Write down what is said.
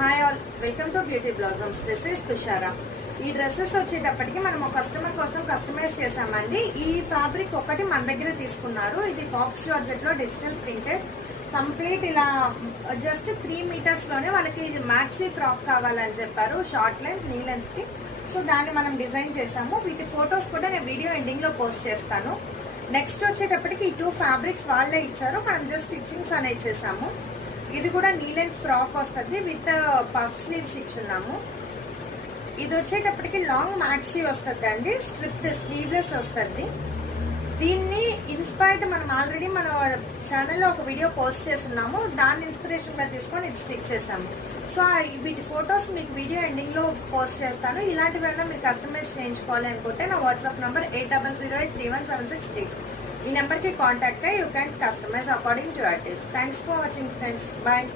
Hi all, welcome to beauty blossoms. This is Tushara. ఈ dresses వచ్చేటప్పటికి మనం ఒక కస్టమర్ కోసం కస్టమైజ్ చేసామండి. ఈ ఫ్యాబ్రిక్ ఒకటి మన దగ్గర తీసుకున్నారు. ఇది ఫాక్స్ జార్జెట్ లో డిజిటల్ ప్రింటెడ్ కంప్లీట్ ఇలా జస్ట్ 3 మీటర్స్ లోనే వాళ్ళకి మ్యాక్సీ ఫ్రాక్ కావాలని చెప్పారు, షార్ట్ లెంత్ నీ లెంత్ కి. సో దాన్ని మనం డిజైన్ చేసాము. వీటి ఫొటోస్ కూడా నేను వీడియో ఎండింగ్ లో పోస్ట్ చేస్తాను. నెక్స్ట్ వచ్చేటప్పటికి ఈ 2 ఫ్యాబ్రిక్స్ వాళ్ళే ఇచ్చారు, మనం జస్ట్ స్టిచ్చింగ్స్ అనేది చేసాము. ఇది కూడా నీ లెంత్ ఫ్రాక్ వస్తుంది విత్ పఫ్ స్లీవ్స్ ఇచ్చున్నాము. ఇది వచ్చేటప్పటికి లాంగ్ మ్యాక్సీ వస్తుంది అండి, స్ట్రిప్డ్ స్లీవ్లెస్ వస్తుంది. దీన్ని ఇన్స్పైర్డ్ మనం ఆల్రెడీ మన ఛానల్లో ఒక వీడియో పోస్ట్ చేస్తున్నాము, దాన్ని ఇన్స్పిరేషన్ గా తీసుకొని ఇది స్టిచ్ చేసాము. సో వీటి ఫొటోస్ మీకు వీడియో ఎండింగ్ లో పోస్ట్ చేస్తాను. ఇలాంటివైనా మీరు కస్టమైజ్ చేయించుకోవాలి అనుకుంటే నా వాట్సాప్ నంబర్ 8008317632. ఈ నెంబర్ కి కాంటాక్ట్ అయ్యి you can customize according to your taste. Thanks for watching friends. Bye.